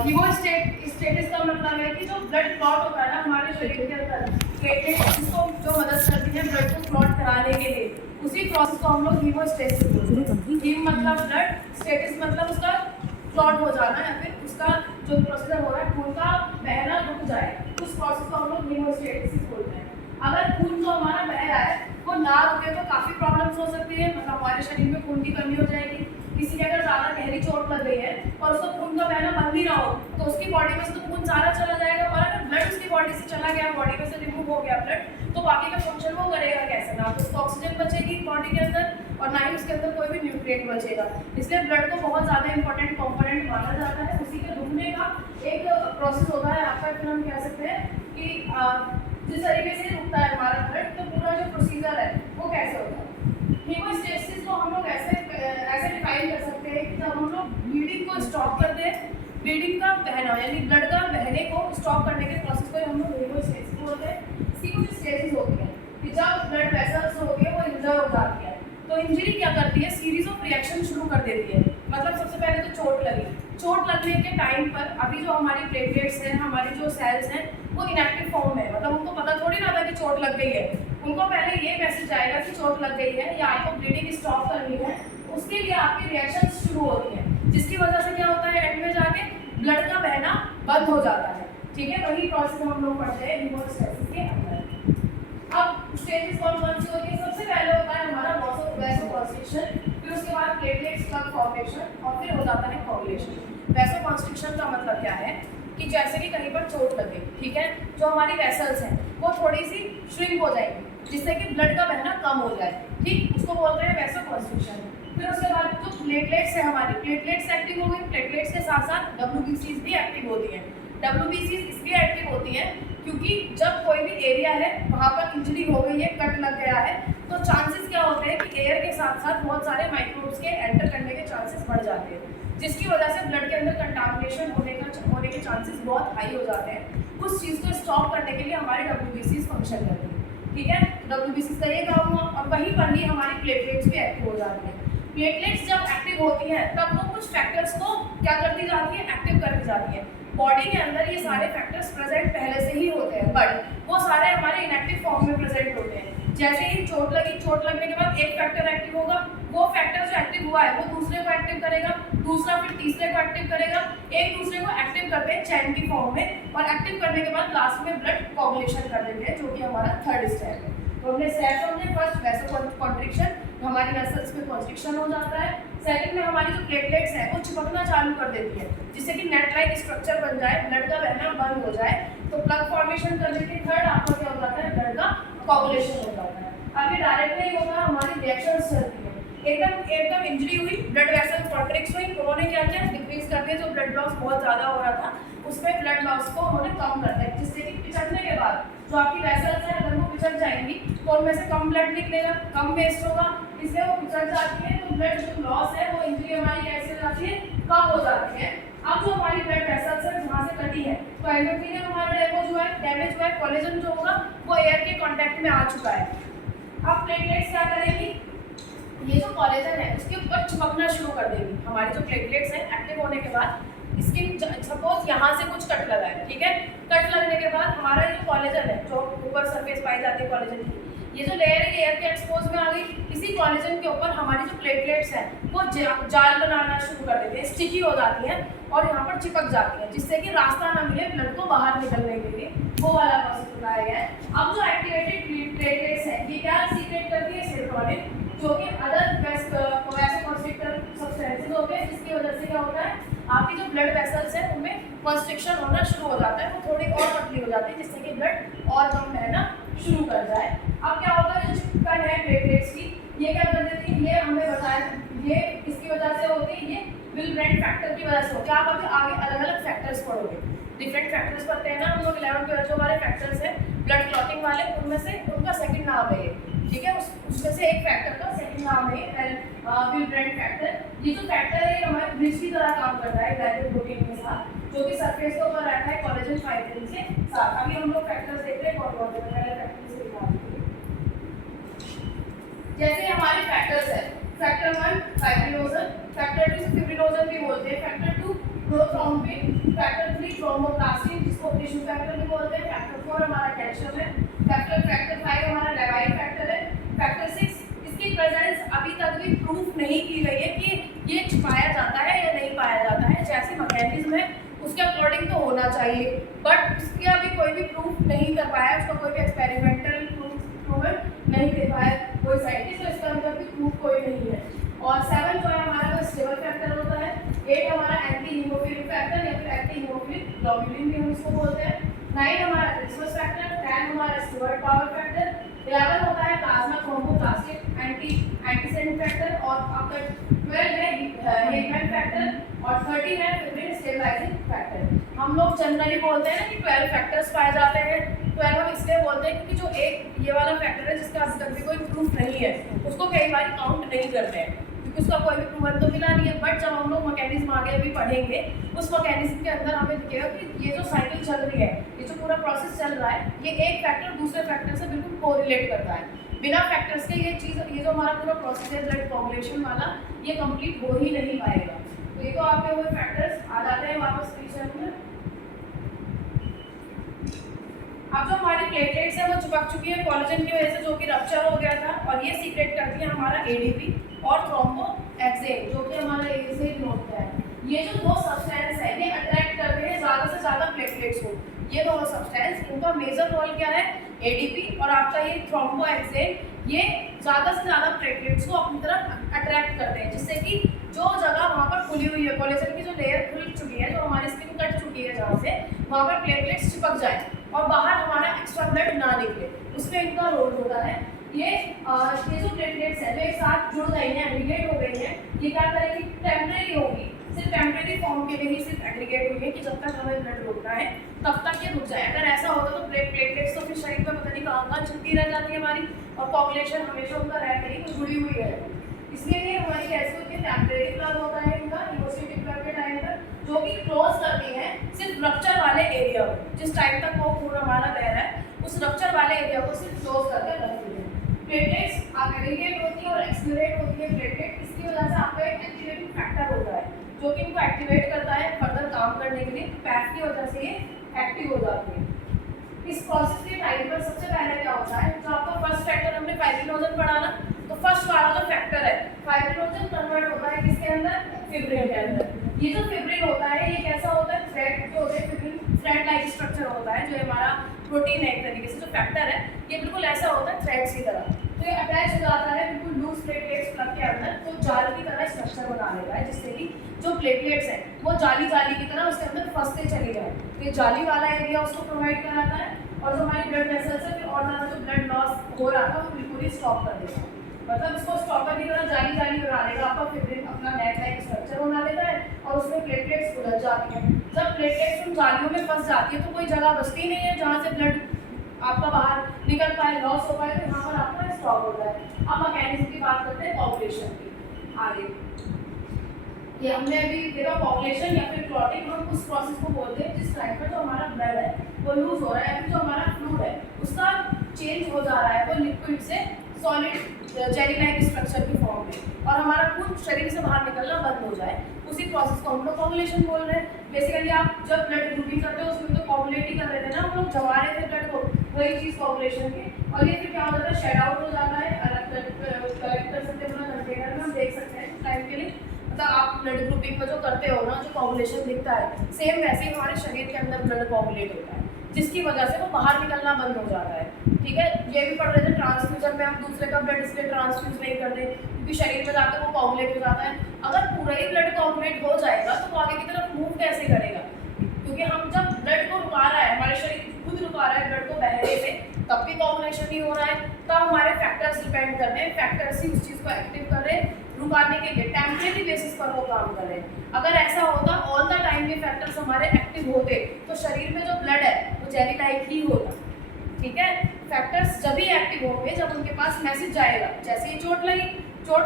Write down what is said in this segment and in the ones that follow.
हीमोस्टेटिस का मतलब है कि जो ब्लड क्लॉट होता है ना हमारे शरीर के अंदर, प्लेटलेट्स इसको जो मदद करती है ब्लड को क्लॉट कराने के लिए, उसी प्रोसेस को हम लोग हीमोस्टेसिस बोलते हैं। हीम मतलब ब्लड, स्टेटिस मतलब उसका क्लॉट हो जाना या फिर उसका जो प्रोसीजर हो रहा है खून का बहना रुक जाए, उस प्रोसेस को हम लोग हीमोस्टेटिस बोलते हैं। अगर खून जो हमारा बह रहा है वो ना रुके तो काफ़ी प्रॉब्लम्स हो सकती है, मतलब हमारे शरीर में खून की कमी हो जाएगी। किसी के अगर ज़्यादा गहरी चोट लग गई है और उसको खून का बहना बंद ही ना हो तो उसकी बॉडी में से तो खून सारा चला जाएगा, और अगर ब्लड उसकी बॉडी से चला गया, बॉडी में से रिमूव हो गया ब्लड, तो बाकी का फंक्शन वो करेगा कैसे? ना तो उसको ऑक्सीजन बचेगी बॉडी के अंदर और ना ही उसके अंदर कोई भी न्यूट्रिएंट बचेगा। इसलिए ब्लड को बहुत ज़्यादा इंपॉर्टेंट कंपोनेंट माना जाता है। उसी के रुकने का एक प्रोसेस होता है आपका, फिर हम कह सकते हैं कि जिस तरीके से रुकता है हमारा ब्लड, तो पूरा जो प्रोसीजर है वो कैसे होता है। हीमोस्टेसिस को हम लोग ऐसे डिफाइन कर सकते हैं कि जब हम लोग ब्लीडिंग को स्टॉप करते हैं, ब्लीडिंग का बहना यानी ब्लड का बहने को स्टॉप करने के प्रोसेस को हम लोग हीमोस्टेसिस बोलते हैं। इसकी कुछ स्टेजेस होती है कि जब ब्लड वेसल्स हो गए वो इंजर हो जाती है, तो इंजरी क्या करती है, सीरीज ऑफ रिएक्शन शुरू कर देती है। मतलब सबसे पहले तो चोट लगी, चोट लगने के टाइम पर अभी जो हमारी प्लेटलेट्स हैं, हमारी जो सेल्स हैं, वो इनएक्टिव फॉर्म में, मतलब उनको पता थोड़ी ना था कि चोट लग गई है। उनको पहले ये मैसेज आएगा कि चोट लग गई है या आपको ब्लीडिंग स्टॉप करनी है, उसके लिए आपकी रिएक्शन शुरू होती है, जिसकी वजह से क्या होता है, एंड में जाके ब्लड का बहना बंद हो जाता है। ठीक है, वही प्रोसेस हम लोग पढ़ते हैं हीमोस्टेसिस के अंदर। अब स्टेजेस कौन कौन सी होती है? सबसे पहले होता है हमारा वैसोकंस्ट्रिक्शन, फिर उसके बाद प्लेटलेट्स प्लग फॉर्मेशन और फिर हो जाता है कोगुलेशन। वैसोकंस्ट्रिक्शन का मतलब क्या है कि जैसे कि कहीं पर चोट लगे, ठीक है, जो हमारी वेसल्स हैं वो थोड़ी सी श्रिंक हो जाएगी जिससे कि ब्लड का बहना कम हो जाए, ठीक, उसको बोलते हैं वैसोकंस्ट्रिक्शन। फिर उसके बाद जो प्लेटलेट्स है हमारी, प्लेटलेट्स एक्टिव हो गई, प्लेटलेट्स के साथ साथ WBCs भी एक्टिव होती हैं। WBCs इसलिए एक्टिव होती हैं क्योंकि जब कोई भी एरिया है वहाँ पर इंजरी हो गई है, कट लग गया है, तो चांसेस क्या होते हैं कि एयर के साथ साथ बहुत सारे माइक्रोब्स के एंटर करने के चांसेस बढ़ जाते हैं, जिसकी वजह से ब्लड के अंदर कंटामिनेशन होने के चांसेस बहुत हाई हो जाते हैं। उस चीज़ को स्टॉप करने के लिए हमारे WBCs फंक्शन करती है। ठीक है, WBCs का ये काम हुआ, और वहीं पर ही हमारी प्लेटलेट्स भी एक्टिव हो जाती हैं। प्लेटलेट्स जब एक्टिव होती हैं तब वो कुछ फैक्टर्स को क्या करती जाती है, एक्टिव करती जाती है। बॉडी के अंदर ये सारे फैक्टर्स प्रेजेंट पहले से ही होते हैं, बट वो सारे हमारे इनएक्टिव फॉर्म में प्रेजेंट होते हैं। जैसे ही चोट लगी, चोट लगने के बाद एक फैक्टर एक्टिव होगा, वो फैक्टर जो एक्टिव हुआ है वो दूसरे को एक्टिव करेगा, दूसरा फिर तीसरे को एक्टिव करेगा, एक दूसरे को एक्टिव करते हैं चैन की फॉर्म में, और एक्टिव करने के बाद लास्ट में ब्लड कोगुलेशन कर देते हैं, जो कि हमारा थर्ड स्टेप है। तो हमने फर्स्ट वैसोकंस्ट्रिक्शन, हमारी वेसल्स में कॉन्स्ट्रिक्शन हो जाता है। सेकंड में हमारी जो प्लेटलेट्स है वो चिपकना चालू कर देती है जिससे कि नेट लाइक स्ट्रक्चर बन जाए, ब्लड का बहना बंद हो जाए, तो प्लग फॉर्मेशन कर देती है। थर्ड आपको क्या हो जाता है, ब्लड का कोगुलेशन हो जाता है। अब ये डायरेक्ट नहीं होगा, हमारी रिएक्शंस चलती है। एकदम इंजरी हुई, ब्लड वेसल कॉन्ट्रिक्ट हुई, उन्होंने क्या किया, डिक्रीज कर दिया, जो ब्लड लॉस बहुत ज़्यादा हो रहा था उसमें ब्लड लॉस को उन्होंने कम कर दिया, जिससे कि पिचकने के बाद जो आपकी वेसल्स हैं अगर वो पिचक जाएंगी तो उनमें से कम ब्लड निकलेगा, कम वेस्ट होगा, इसलिए वो पिचक जाती है, तो ब्लड जो लॉस है वो इंजरी हमारी कैसे हो जाती है, कम हो जाती है। अब जो हमारी ब्लड वेसल्स है जहाँ से कटी है तो एंडोथेलियम हमारा डैमेज हुआ है, कोलेजन जो होगा वो एयर के कांटेक्ट में आ चुका है। अब प्लेटलेट्स क्या करेंगी, ये जो कोलेजन है उसके ऊपर चिपकना शुरू कर देगी। हमारी जो प्लेटलेट्स हैं एक्टिव होने के बाद स्किन, सपोज यहाँ से कुछ कट लगा है, ठीक है, कट लगने के बाद हमारा जो कोलेजन है, जो ऊपर सरफेस पाई जाती है कोलेजन की, ये जो लेयर है एयर के एक्सपोज में आ गई, इसी कोलेजन के ऊपर हमारी जो प्लेटलेट्स हैं वो जाल बनाना शुरू कर देते हैं, स्टिकी हो जाती है और यहाँ पर चिपक जाती है, जिससे कि रास्ता ना मिले ब्लड को बाहर निकलने के लिए। वो वाला प्रोसेस बताया गया है। अब जो एक्टिवेटेड प्लेटलेट्स है ये क्या सीक्रेट करती है, सेरोटोनिन, जो कि अदर वैसोकंस्ट्रिक्टर सब्सटेंसेस होते हैं, जिसकी वजह से क्या होता है, आपकी जो ब्लड वेसल्स है उनमें कंस्ट्रिक्शन होना शुरू हो जाता है, वो थोड़ी और पतली हो जाती है, जिससे कि ब्लड और कम बहना शुरू कर जाए। अब क्या होता है, जो चिपकन है प्लेटलेट्स की, ये क्या कर देती है, ये हमने बताया, ये इसकी वजह से होती है, ये विल-ब्रेंट फैक्टर की वजह से होती है। आप अभी आगे अलग अलग फैक्टर्स पढ़ोगे, डिफरेंट फैक्टर्स पढ़ते हैं ना हम लोग 11th में, जो हमारे फैक्टर्स हैं ब्लड क्लॉटिंग वाले, उनमें से उनका सेकंड नाम है ये, ठीक है, उसमें से एक फैक्टर का सेकंड नाम है विल-ब्रेंट फैक्टर। ये जो फैक्टर है हमारे ब्रिज की तरह काम करता है ग्लाइकोजन प्रोटीन के साथ, जो कि सरफेस के ऊपर रहता है कोलेजन फाइब्रिन के साथ। अभी हम लोग फैक्टर्स देख रहे हैं कौन कौन से, पहले फैक्टर से दिखा देंगे। जैसे हमारे फैक्टर्स है, फैक्टर 1 फाइब्रिनोजन, फैक्टर 2 फिब्रिनोजन भी बोलते हैं, फैक्टर 2 प्रोथ्रोम्बिन, फैक्टर 3 थ्रोम्बोप्लास्टिन जिसको टिश्यू फैक्टर भी बोलते हैं, फैक्टर 4 हमारा कैल्शियम है, फैक्टर 5 हमारा लेवाइन फैक्टर है, फैक्टर 6 इसकी प्रेजेंस अभी तक भी प्रूफ नहीं की गई है कि ये पाया जाता है या नहीं पाया जाता है। जैसे मैकेनिज्म है उसके अकॉर्डिंग तो होना चाहिए, बट उसका अभी कोई भी प्रूफ नहीं कर पाया, उसका कोई भी एक्सपेरिमेंटल प्रूफ नहीं दे पाया कोई साइंटिस्ट, तो इसका मतलब भी प्रूफ कोई नहीं है। और 7 जो है हमारा वो स्टेबल फैक्टर होता है, 8 हमारा एंटी हीमोफिलिक फैक्टर या फिर एंटी हीमोफिलिक ग्लोबुलिन भी हम इसको बोलते हैं, 9 हमारा क्रिसमस फैक्टर, 10 हमारा स्टुअर्ट पावर फैक्टर, 11 होता है प्लाज्मा थ्रोम्बोप्लास्टिक एंटीसेंट फैक्टर, और आपका 12 है हेगमैन फैक्टर, और 13 है फिब्रिन स्टेबलाइजिंग फैक्टर। हम लोग जनरली बोलते हैं ना कि 12 फैक्टर्स पाए जाते हैं, 12 हम इसलिए बोलते हैं क्योंकि जो एक ये वाला फैक्टर है जिसका अभी तक भी कोई प्रूफ नहीं है उसको कई बार काउंट नहीं करते हैं क्योंकि उसका कोई भी प्रूवन तो मिला नहीं है। बट जब हम लोग मैकेनिज्म आगे अभी पढ़ेंगे उस मैकेनिज्म के अंदर हमें दिखेगा कि ये जो साइकिल चल रही है, ये जो पूरा प्रोसेस चल रहा है, ये एक फैक्टर दूसरे फैक्टर से बिल्कुल कोरिलेट करता है। बिना फैक्टर्स के ये चीज़, ये जो हमारा पूरा प्रोसेस है ब्लड कोगुलेशन वाला, ये कंप्लीट हो ही नहीं पाएगा। तो ये तो आपके हुए फैक्टर्स आ जाते हैं वापस पीछे में। अब जो हमारी प्लेटलेट्स है वो चिपक चुकी है कोलेजन की वजह से, जो कि रप्चर हो गया था, और ये सीक्रेट करती है हमारा एडीपी और थ्रोम्बोएक्सेन जो कि हमारा ए से होता है। ये जो दो सब्सटेंस है ये अट्रैक्ट करते हैं ज़्यादा से ज़्यादा प्लेटलेट्स को। ये दोनों सब्सटेंस, इनका मेजर रोल क्या है, एडीपी और आपका ये थ्रोम्बोएक्सेन, ये ज़्यादा से ज़्यादा प्लेटलेट्स को अपनी तरफ अट्रैक्ट करते हैं, जिससे कि जो जगह वहाँ पर खुली हुई है, कोलेजन की जो लेयर खुल चुकी है, जो हमारी स्किन कट चुकी है जहाँ से, वहाँ पर प्लेटलेट्स चिपक जाए और बाहर हमारा एक्स्ट्रा ब्लड ना निकले, उसमें इनका रोल होता है। ये जो प्लेटलेट्स है जो एक साथ जुड़ गई हैं, एग्रीगेट हो गई हैं, ये क्या करेगी, टेम्परेरी होगी, सिर्फ टेम्परेरी फॉर्म के लिए ही सिर्फ एग्रीगेट हुई है कि जब तक हमें ब्लड रुकना है तब तक ये रुक जाए। अगर ऐसा होता तो प्लेटलेट्स तो फिर शरीर में पता नहीं कहाँ छुपी रह जाती है हमारी, और कोगुलेशन हमेशा उनका रहता ही जुड़ी हुई है। इसलिए ये हमारी कैसे होती है, टेम्परेरी प्लग होता है इनका हीमोस्टेटिक प्लग के टाइम पर, जो कि क्लोज करती है सिर्फ रप्चर वाले एरिया को, जिस टाइम तक वो खून हमारा बह रहा है उस रप्चर वाले एरिया को सिर्फ क्लोज करके रखती है। प्लेटलेट्स एग्रीगेट होती है और एक्सक्लूडेट होती है प्लेटलेट, इसकी वजह से आपका एक एक्टिवेटिंग फैक्टर होता है जो कि इनको एक्टिवेट करता है फर्दर काम करने के लिए, पैथ की वजह से ये एक्टिव हो जाती है। इस प्रोसेस के टाइम पर सबसे पहले क्या होता है, जो आपका फर्स्ट फैक्टर हमने फाइब्रिनोजन पढ़ा ना, तो फर्स्ट वाला जो फैक्टर है फाइब्रिनोजन कन्वर्ट होता है किसके अंदर, फिब्रिन के अंदर। ये जो फिब्रिन होता है ये कैसा होता है, थ्रेड जो होते हैं फिब्रिन थ्रेड लाइक स्ट्रक्चर होता है, जो हमारा प्रोटीन है एक तरीके से, जो फैक्टर है ये बिल्कुल ऐसा होता है थ्रेड्स की तरह, तो ये अटैच हो जाता है बिल्कुल लूज प्लेटलेट्स प्लग के अंदर, तो जाल की तरह स्ट्रक्चर बना लेता है, जिससे कि जो प्लेटलेट्स हैं वो जाली की तरह उसके अंदर फंसते चली जाए। तो ये जाली वाला एरिया उसको प्रोवाइड कराता है, और जो हमारी ब्लड वेसल्स है फिर और ज़्यादा जो ब्लड लॉस हो रहा था वो बिल्कुल ही स्टॉप कर देगा, मतलब इसको स्टॉपर की तरह जाली बना लेगा, आपका फिब्रिन अपना नेट लाइक स्ट्रक्चर बना लेता है और उसमें प्लेटलेट्स उलझ जाती हैं। जब प्लेटलेट्स उन जालियों में फंस जाती है तो कोई जगह बचती नहीं है जहाँ से ब्लड आपका बाहर निकल पाए, लॉस हो पाए, तो यहाँ पर आपका स्टॉप होता है। अब मैकेनिज्म की बात करते हैं कोगुलेशन की आगे। ये हमने अभी देखा कोगुलेशन या फिर क्लॉटिंग, हम उस प्रोसेस को बोलते हैं जिस टाइम पर जो हमारा ब्लड है वो लूज हो रहा है, या फिर जो हमारा फ्लूइड है उसका चेंज हो जा रहा है वो लिक्विड से सॉलिड जेली लाइक स्ट्रक्चर की फॉर्म में, और हमारा खून शरीर से बाहर निकलना बंद हो जाए, उसी प्रोसेस को हम लोग कोगुलेशन बोल रहे हैं। बेसिकली आप जब ब्लड ग्रुपिंग करते हो उसमें तो कोगुलेट ही कर रहे थे ना, हम लोग जमा रहे थे ब्लड को, वही चीज़ कोगुलेशन की। और ये फिर क्या हो जाता है, शेड आउट हो जाता है, अलग कलेक्ट कर सकते हैं कंटेनर में, हम देख सकते हैं टाइम के लिए, मतलब आप ब्लड ग्रुपिंग में जो करते हो ना, जो कोगुलेशन दिखता है सेम वैसे ही हमारे शरीर के अंदर ब्लड कोगुलेट होता है, जिसकी वजह से वो बाहर निकलना बंद हो जाता है। ठीक है, ये भी पढ़ रहे थे ट्रांसफ्यूजन में हम दूसरे का ब्लड इसलिए ट्रांसफ्यूज नहीं करते क्योंकि शरीर में जाकर वो कोगुलेट हो जाता है। अगर पूरा ही ब्लड कोगुलेट हो जाएगा तो वो आगे की तरफ मूव कैसे करेगा, क्योंकि हम जब ब्लड को रुका रहा है, हमारे शरीर खुद रुका रहा है ब्लड को बहने से, तब भी कोगुलेशन नहीं हो रहा है, तब हमारे फैक्टर्स डिपेंड कर रहे हैं, फैक्टर्स ही उस चीज़ को एक्टिव कर रहे हैं, रुकाने के लिए टेम्परेरी बेसिस पर वो काम कर रहे हैं। अगर ऐसा होता ऑल द टाइम ये फैक्टर्स हमारे एक्टिव होते तो शरीर में जो ब्लड है वो जेली लाइक ही होता। ठीक है, फैक्टर्स जब ही एक्टिव होंगे जब उनके पास मैसेज जाएगा, जैसे ही चोट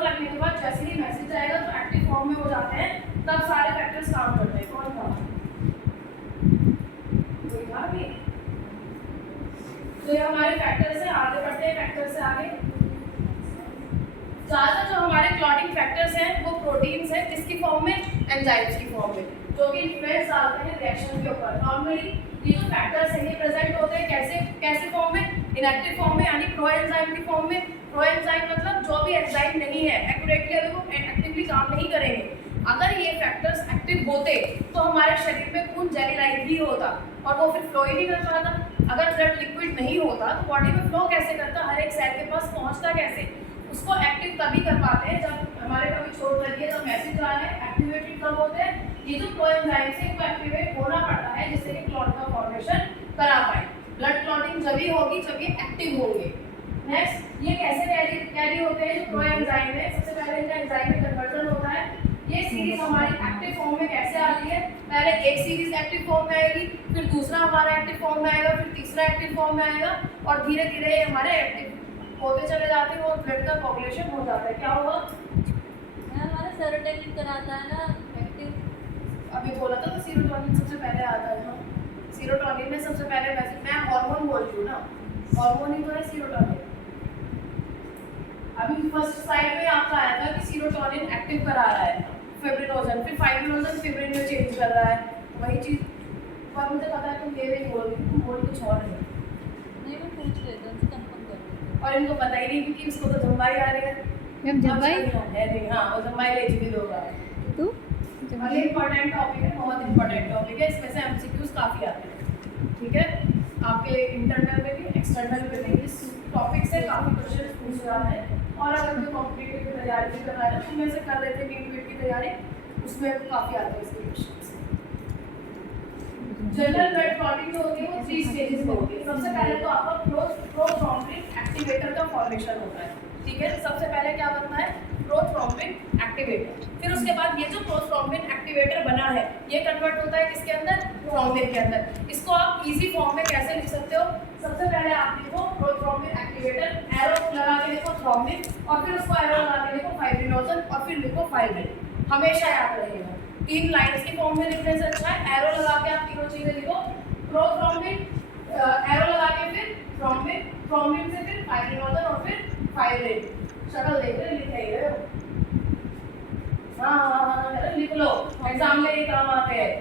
लगने के बाद जैसे ही मैसेज जाएगा तो एक्टिव फॉर्म में हो जाते हैं, तब सारे फैक्टर्स काम करते हैं। कौन था, कोई था भी? तो ये हमारे फैक्टर्स हैं, आगे बढ़ते हैं फैक्टर से आगे। ज़्यादातर जो हमारे क्लॉटिंग फैक्टर्स हैं वो प्रोटीन्स हैं, किसकी फॉर्म में, एंजाइम्स की फॉर्म में। जो कि इन्फ्लुएंस डालते हैं रिएक्शन के ऊपर। नॉर्मली ये जो फैक्टर्स हैं ये प्रेजेंट होते हैं कैसे फॉर्म में, इनएक्टिव फॉर्म में, यानी प्रोएंजाइम की फॉर्म में। प्रोएंजाइम मतलब जो भी एंजाइम नहीं है एक्यूरेटली अभी वो एक्टिवली काम नहीं करेंगे। अगर ये फैक्टर्स एक्टिव होते तो हमारे शरीर में खून जेलीलाइज भी होता और वो फिर फ्लो ही नहीं कर पाता। अगर ब्लड लिक्विड नहीं होता तो बॉडी में फ्लो कैसे करता, हर एक सेल के पास पहुंचता कैसे? उसको एक्टिव तभी कर पाते हैं जब हमारे कभी चोट लगी है तो मैसेज आ रहा है, एक्टिवेटेड कब होते हैं? ये जो प्रोएंजाइम से इनको एक्टिवेट होना पड़ता है जिससे कि क्लॉट का फॉर्मेशन करा पाए। ब्लड क्लॉटिंग जब ही होगी जब ये एक्टिव होंगे। नेक्स्ट, ये कैसे कैरी होते हैं? जो प्रोएंजाइम है सबसे पहले इनका एंजाइम में कन्वर्जन होता है। ये सीरीज हमारी एक्टिव फॉर्म में कैसे आती है? पहले एक सीरीज एक्टिव फॉर्म में आएगी, फिर दूसरा हमारा एक्टिव फॉर्म में आएगा, फिर तीसरा एक्टिव फॉर्म में आएगा और धीरे धीरे ये हमारे एक्टिव होते चले जाते हैं और ब्लड का कोगुलेशन हो जाता है। क्या होगा? हमारा सेरोटोनिन कराता है ना एक्टिव। अभी बोला था तो सीरोटोनिन सबसे पहले आता है ना। सीरोटोनिन में सबसे पहले वैसे मैं हार्मोन बोल रही हूँ ना, हार्मोन ही तो है सीरोटोनिन। अभी फर्स्ट स्लाइड में आपका आया था कि सीरोटोनिन एक्टिव करा रहा है फिब्रिनोजन, फिर फाइब्रिनोजन फिब्रिन में चेंज कर रहा है, वही चीज। पर मुझे पता है तुम ये नहीं बोल रही, तुम बोल कुछ और है। नहीं मैं पूछ रही थी, उनसे कंफर्म कर रही थी। और इनको पता ही नहीं क्योंकि उसको तो जम्बाई आ रही है। मैम जम्बाई है नहीं, हाँ वो जम्बाई ले चुकी लोग आ तू अगले इंपॉर्टेंट टॉपिक है, बहुत इंपॉर्टेंट टॉपिक है। इसमें से एमसीक्यूज काफी आते हैं, ठीक है? आपके इंटरनल में भी एक्सटर्नल में भी इस टॉपिक से काफी क्वेश्चन पूछ जाते हैं। और अगर कोई कॉम्पिटिटिव की तैयारी भी कर रहा है तो में से कर लेते हैं नीट की तैयारी, उसमें काफी आते हैं इसके क्वेश्चन। जनरल ब्लड क्लॉटिंग जो होती है वो 3 स्टेजेस में होती है। सबसे पहले तो आपका प्रोथ्रोम्बिन एक्टिवेटर का फॉर्मेशन होता है, ठीक है? सबसे पहले क्या बनता है? Prothrombin activator. फिर उसके बाद ये जो प्रोथ्रोम्बिन एक्टिवेटर बना है ये कन्वर्ट होता है किसके अंदर? थ्रोम्बिन के अंदर। इसको आप इजी फॉर्म में कैसे लिख सकते हो? सबसे पहले आप लिखो प्रोथ्रोम्बिन एक्टिवेटर, एरो लगा के लिखो थ्रोम्बिन और फिर उसको एरो लगा के लिखो फाइब्रिनोजन और फिर लिखो फाइब्रिन। हमेशा याद रहेगा, 3 लाइंस की फॉर्म में लिखने से अच्छा है एरो लगा के आप तीनों चीजें लिखो। प्रोथ्रोम्बिन, एरो लगा के फिर थ्रोम्बिन, थ्रोम्बिन से फिर फाइब्रिनोजन और फिर फाइब्रिन। शक्ल देख रहे लिख रही है। हाँ लिख लो, एग्जाम में ये काम आते हैं।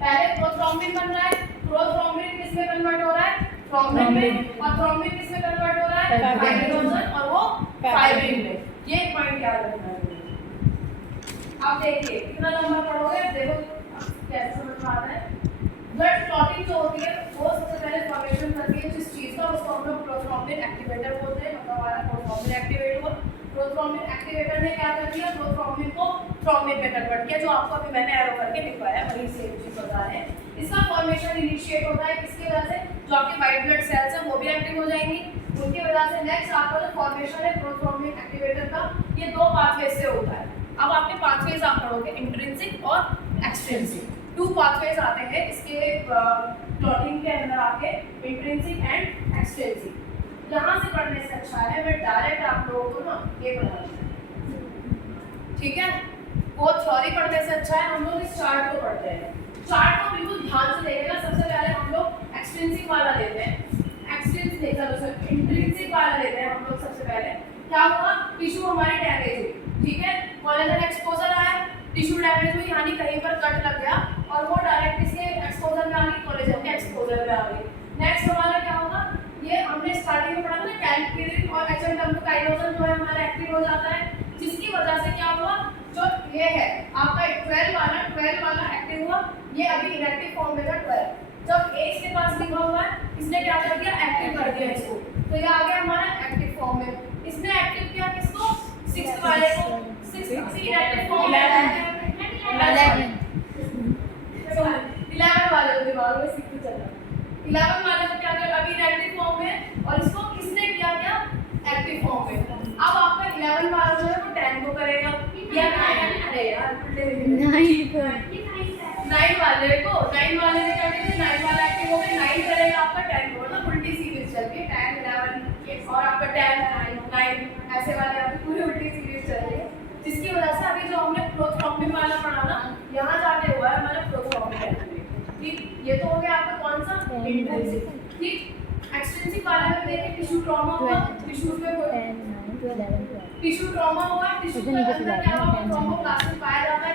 पहले प्रोथ्रोम्बिन बन रहा है, प्रोथ्रोम्बिन किसमें कन्वर्ट हो रहा है? थ्रोम्बिन में। और थ्रोम्बिन किसमें कन्वर्ट हो रहा है? फाइब्रिनोजन और वो फाइब्रिन में। ये पॉइंट याद रखना है। अब देखिए कितना नंबर पढ़ोगे, देखो कैसे समझ में आता है। ब्लड क्लॉटिंग जो होती है वो सबसे पहले फॉर्मेशन करती है जिस चीज का, उसको हम लोग प्रोथ्रोम्बिन एक्टिवेटर बोलते हैं। मतलब हमारा प्रोथ्रोम्बिन एक्टिवेट हुआ, प्रोथ्रोम्बिन एक्टिवेटर ने क्या कर दिया? प्रोथ्रोम्बिन को थ्रोम्बिन में कन्वर्ट किया, जो आपको अभी मैंने एरो करके लिखवाया वही सेम चीज बता रहे हैं। इसका फॉर्मेशन इनिशिएट होता है किसकी वजह से? जो आपके व्हाइट ब्लड सेल्स हैं वो भी एक्टिव हो जाएंगी, उनकी वजह से। नेक्स्ट आपका जो फॉर्मेशन है प्रोथ्रोम्बिन एक्टिवेटर का, ये 2 पाथवेज से होता है। अब आपके पाथवेज आप पढ़ोगे इंट्रिंसिक और एक्सट्रिंसिक। 2 पाथवेज आते हैं इसके क्लॉटिंग के अंदर आपके, इंट्रिंसिक एंड एक्सट्रिंसिक। यहाँ से पढ़ने से अच्छा है मैं डायरेक्ट आप लोगों को ना ये पढ़ा दूँ, ठीक है? वो थ्योरी पढ़ने से अच्छा है हम लोग इस चार्ट को पढ़ते हैं। चार्ट को बिल्कुल ध्यान से देखिएगा। सबसे पहले हम लोग एक्सट्रिंसिक वाला लेते हैं, इंट्रिंसिक वाला लेते हैं हम लोग। सबसे पहले क्या हुआ? टिश्यू हमारी डैमेज हुई, ठीक है? कोलेजन एक्सपोजर आया, टिश्यू डैमेज हुई, यानी कहीं पर कट लग गया और वो डायरेक्ट इसके एक्सपोजर में आ गई, कोलेजन के एक्सपोजर में आ गई। नेक्स्ट हमारा क्या होगा? ये हमने स्टार्टिंग में पढ़ा था ना, कैल्शियम और एचएमडब्ल्यूकाइनोसिन जो है हमारा एक्टिव हो जाता है, जिसकी वजह से क्या हुआ? जो ये है आपका 12 वाला एक्टिव हुआ, ये अभी इनएक्टिव फॉर्म में था 12। जब ए इसके पास लिखा हुआ है, इसने क्या कर दिया? एक्टिव कर दिया इसको, तो ये आ गया हमारा एक्टिव फॉर्म में। इसने एक्टिव किया किसको? 6 वाले को। 6 इनएक्टिव फॉर्म में 11 वाले को दिमाग में 6 चल रहा। 11 वाले को क्या किया? अभी इनएक्टिव फॉर्म में और इसको किसने किया क्या? एक्टिव फॉर्म में। अब आपका 11 वाला जो है वो 10 को करेगा या 9, अरे यार 9 वाले को, 9 वाले ने क्या किया? 9 वाला एक्टिव हो गया, 9 करेगा आपका 10 को, मतलब उल्टी सीरीज चल रही है 10 11 और आपका 10 9 ऐसे वाले आपकी पूरी उल्टी सीरीज चल रही है, जिसकी वजह से अभी जो हमने प्रोथ्रोम्बिन वाला पढ़ा ना, यहाँ जाके हुआ है हमारा प्रोथ्रोम्बिन एक्टिवेट, ठीक? ये तो हो गया आपका कौन सा? इंट्रिंसिक, ठीक? एक्सट्रिंसिक वाले में देखिए टिश्यू ट्रॉमा हुआ, टिश्यू में टिश्यू ट्रॉमा हुआ, टिश्यू के अंदर क्या हुआ? थ्रोम्बोप्लास्ट पाया जाता है,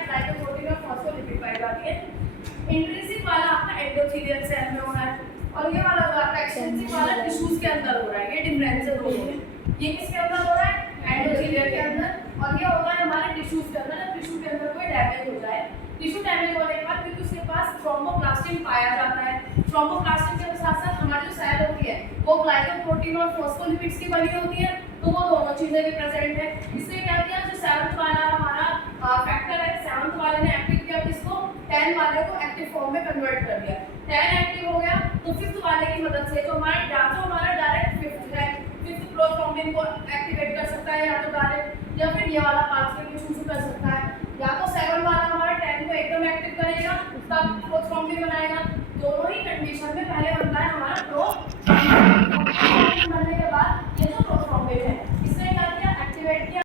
एंडोथेलियल सेल में हो रहा है, और ये वाला जो आपका एक्सटेंसिव वाला टिश्यूज के अंदर हो रहा है। ये डिफरेंसेस हो रहे हैं। ये किसके अंदर हो रहा है? एंडोथेलियल के अंदर, और ये होता है हमारे टिश्यूज के अंदर। जब टिश्यू के अंदर कोई डैमेज हो जाए, टिश्यू डैमेज होने के बाद क्योंकि उसके पास थ्रोम्बोप्लास्टिन पाया जाता है, थ्रोम्बोप्लास्टिन के साथ साथ हमारी जो सेल होती है वो ग्लाइकोप्रोटीन और फॉस्फोलिपिड्स की बनी होती है, तो वो दोनों चीजें भी प्रेजेंट है। इसलिए क्या किया, जो सेवंथ वाला हमारा फैक्टर है, सेवंथ वाले ने एक्टिव किया किसको? 10 वाले को एक्टिव फॉर्म में कन्वर्ट कर दिया। 10 एक्टिव हो गया तो फिफ्थ वाले की मदद से जो हमारा डायरेक्ट फिफ्थ है, फिफ्थ प्रोथ्रोम्बिन को एक्टिवेट कर सकता है, या तो डायरेक्ट या फिर ये वाला पाथवे के थ्रू से कर सकता है, या तो 7 वाला हमारा 10 को एकदम एक्टिव करेगा तब प्रोथ्रोम्बिन बनाएगा। दोनों ही कंडीशन में पहले बनता है हमारा प्रोथ्रोम्बिन, बनने के बाद ये जो प्रोथ्रोम्बिन है